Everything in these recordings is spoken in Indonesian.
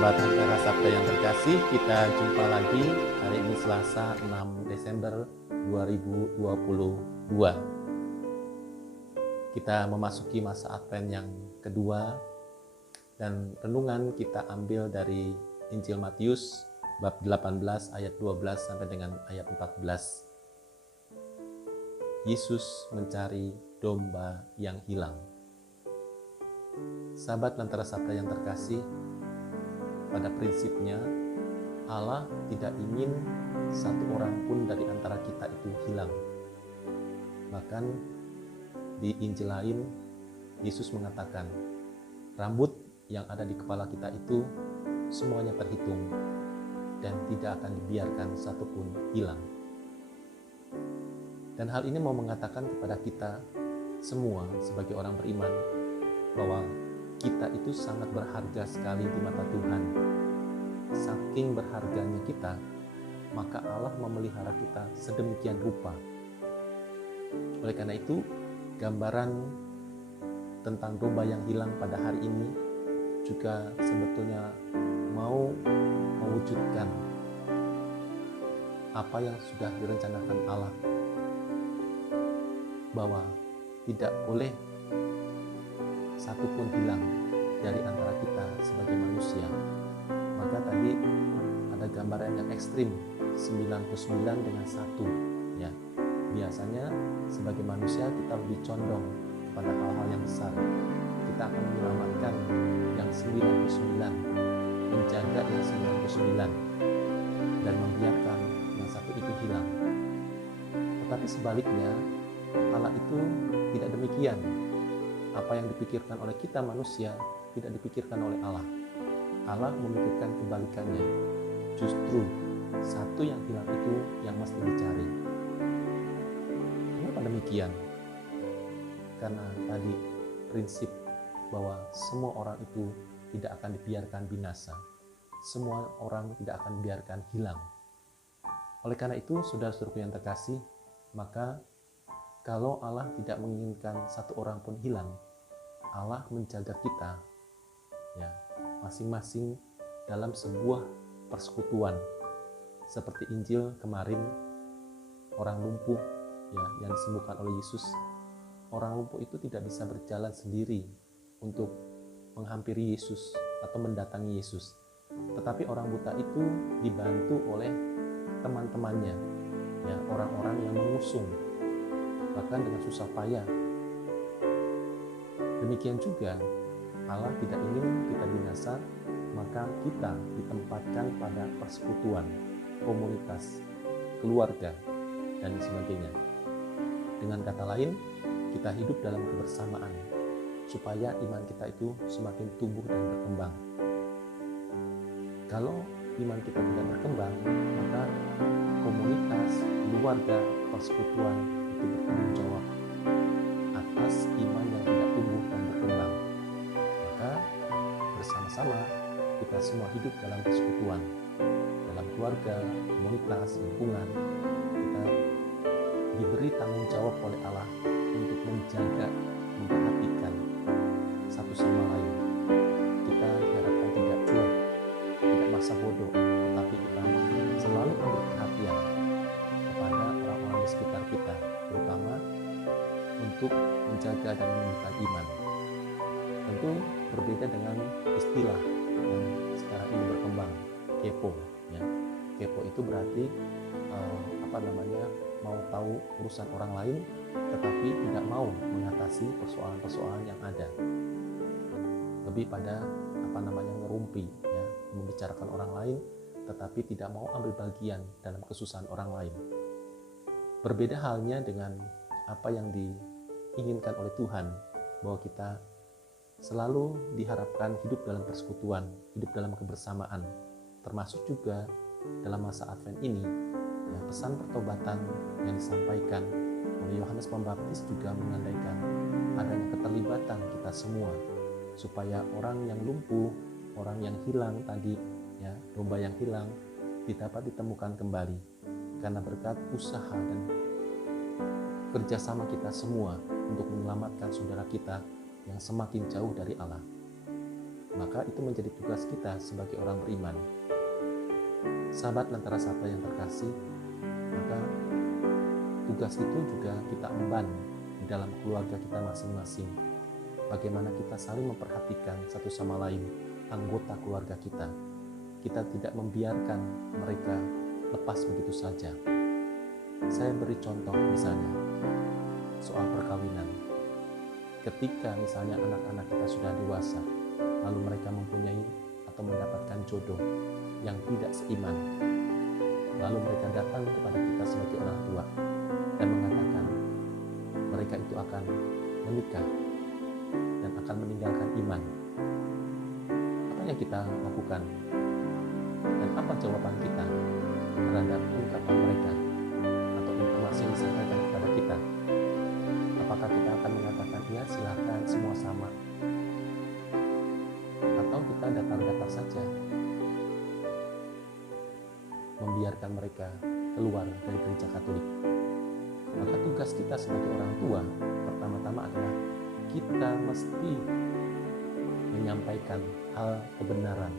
Sobat Antara Sabda yang terkasih, kita jumpa lagi hari ini Selasa 6 Desember 2022. Kita memasuki masa Advent yang kedua dan renungan kita ambil dari Injil Matius bab 18 ayat 12 sampai dengan ayat 14. Yesus mencari domba yang hilang. Sahabat Antara Sabda yang terkasih, pada prinsipnya Allah tidak ingin satu orang pun dari antara kita itu hilang. Bahkan di Injil lain Yesus mengatakan, rambut yang ada di kepala kita itu semuanya terhitung dan tidak akan dibiarkan satupun hilang. Dan hal ini mau mengatakan kepada kita semua sebagai orang beriman bahwa kita itu sangat berharga sekali di mata Tuhan. Saking berharganya kita, maka Allah memelihara kita sedemikian rupa. Oleh karena itu, gambaran tentang domba yang hilang pada hari ini juga sebetulnya mau mewujudkan apa yang sudah direncanakan Allah, bahwa tidak boleh satu pun hilang dari antara kita sebagai manusia. Maka tadi ada gambaran yang ekstrim, 99 dengan 1 ya. Biasanya sebagai manusia kita lebih condong kepada hal-hal yang besar. Kita akan menyelamatkan yang 99, menjaga yang 99 dan membiarkan yang satu itu hilang. Tetapi sebaliknya, Allah itu tidak demikian. Apa yang dipikirkan oleh kita manusia tidak dipikirkan oleh Allah. Allah memikirkan kebalikannya. Justru satu yang hilang itu yang mesti dicari. Kenapa demikian? Karena tadi prinsip bahwa semua orang itu tidak akan dibiarkan binasa. Semua orang tidak akan dibiarkan hilang. Oleh karena itu, saudara-saudaraku yang terkasih, maka kalau Allah tidak menginginkan satu orang pun hilang, Allah menjaga kita ya, masing-masing dalam sebuah persekutuan. Seperti Injil kemarin, orang lumpuh ya yang disembuhkan oleh Yesus. Orang lumpuh itu tidak bisa berjalan sendiri untuk menghampiri Yesus atau mendatangi Yesus. Tetapi orang buta itu dibantu oleh teman-temannya, ya, orang-orang yang mengusung, bahkan dengan susah payah. Demikian juga Allah tidak ingin kita binasa, maka kita ditempatkan pada persekutuan, komunitas, keluarga, dan sebagainya. Dengan kata lain, kita hidup dalam kebersamaan, supaya iman kita itu semakin tumbuh dan berkembang. Kalau iman kita tidak berkembang, maka komunitas, keluarga, persekutuan itu bertanggung jawab atas iman yang tidak tumbuh dan berkembang. Maka bersama-sama kita semua hidup dalam persekutuan, dalam keluarga, komunitas, lingkungan. Kita diberi tanggung jawab oleh Allah untuk menjaga, memperhatikan satu sama lain. Kita diharapkan tidak cuek, tidak masa bodoh, tetapi kita selalu memberi perhatian kepada orang-orang di sekitar kita, terutama untuk menjaga dan menumbuhkan iman. Tentu berbeda dengan istilah yang sekarang ini berkembang, kepo ya. Kepo itu berarti mau tahu urusan orang lain tetapi tidak mau mengatasi persoalan-persoalan yang ada. Lebih pada ngerumpi ya, membicarakan orang lain tetapi tidak mau ambil bagian dalam kesusahan orang lain. Berbeda halnya dengan apa yang diinginkan oleh Tuhan, bahwa kita selalu diharapkan hidup dalam persekutuan, hidup dalam kebersamaan, termasuk juga dalam masa Advent ini ya, pesan pertobatan yang disampaikan oleh Yohanes Pembaptis juga menandaikan adanya keterlibatan kita semua, supaya orang yang lumpuh, orang yang hilang tadi ya, domba yang hilang dapat ditemukan kembali karena berkat usaha dan kerjasama kita semua untuk menyelamatkan saudara kita yang semakin jauh dari Allah. maka itu menjadi tugas kita sebagai orang beriman. Sahabat Lentera Sabda yang terkasih, maka tugas itu juga kita emban di dalam keluarga kita masing-masing. Bagaimana kita saling memperhatikan satu sama lain, anggota keluarga kita. Kita tidak membiarkan mereka lepas begitu saja. Saya beri contoh misalnya soal perkawinan. Ketika misalnya anak-anak kita sudah dewasa, lalu mereka mempunyai atau mendapatkan jodoh yang tidak seiman, lalu mereka datang kepada kita sebagai orang tua dan mengatakan mereka itu akan menikah dan akan meninggalkan iman. Apa yang kita lakukan? Dan apa jawaban kita terhadap ungkapan mereka atau informasi yang disampaikan kepada kita? Apakah kita akan mengatakan, ya silakan semua sama? Atau kita datar-datar saja, membiarkan mereka keluar dari gereja Katolik? Maka tugas kita sebagai orang tua pertama-tama adalah kita mesti menyampaikan hal kebenaran,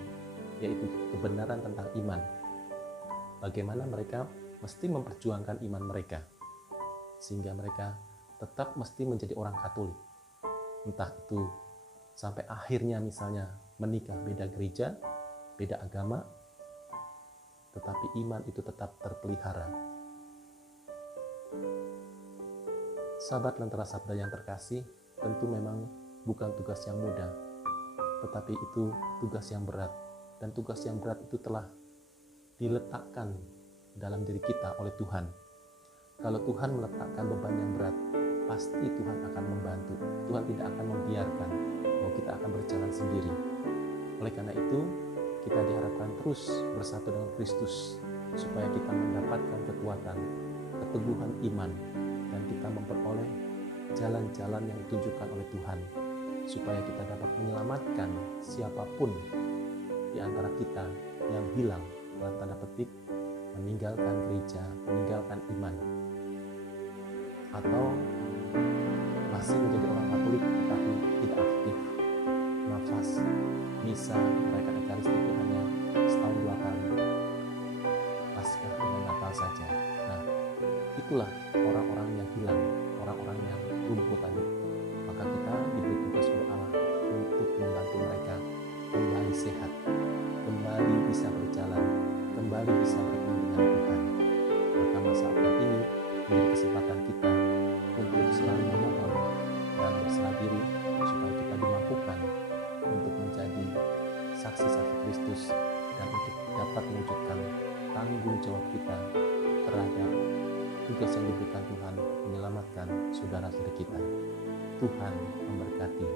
yaitu kebenaran tentang iman. Bagaimana mereka mesti memperjuangkan iman mereka, sehingga mereka tetap mesti menjadi orang Katolik. Entah itu sampai akhirnya misalnya menikah beda gereja, beda agama, tetapi iman itu tetap terpelihara. Sahabat Lentera Sabda yang terkasih, tentu memang bukan tugas yang mudah, tetapi itu tugas yang berat. Dan tugas yang berat itu telah diletakkan dalam diri kita oleh Tuhan. Kalau Tuhan meletakkan beban yang berat, pasti Tuhan akan membantu. Tuhan tidak akan membiarkan bahwa kita akan berjalan sendiri. Oleh karena itu, kita diharapkan terus bersatu dengan Kristus, supaya kita mendapatkan kekuatan, keteguhan iman, dan kita memperoleh jalan-jalan yang ditunjukkan oleh Tuhan, supaya kita dapat menyelamatkan siapapun di antara kita yang hilang, dalam tanda petik, meninggalkan gereja, meninggalkan iman, atau masih menjadi orang Katolik tetapi tidak aktif. Nafas, misa, merayakan Ekaristi itu hanya setahun 2 kali, Paskah dengan Natal saja. Nah, itulah orang-orang yang hilang, orang-orang yang lumpuh tadi. Maka kita diberi tugas oleh Allah untuk membantu mereka kembali sehat, kembali bisa berjalan, kembali bisa bertemu dengan Tuhan. Maka masa ini menjadi kesempatan kita untuk selalu memohon dan berserah diri supaya kita dimampukan untuk menjadi saksi-saksi Kristus dan untuk dapat mewujudkan tanggung jawab kita terhadap tugas yang diberikan Tuhan menyelamatkan saudara-saudara kita. Tuhan memberkati.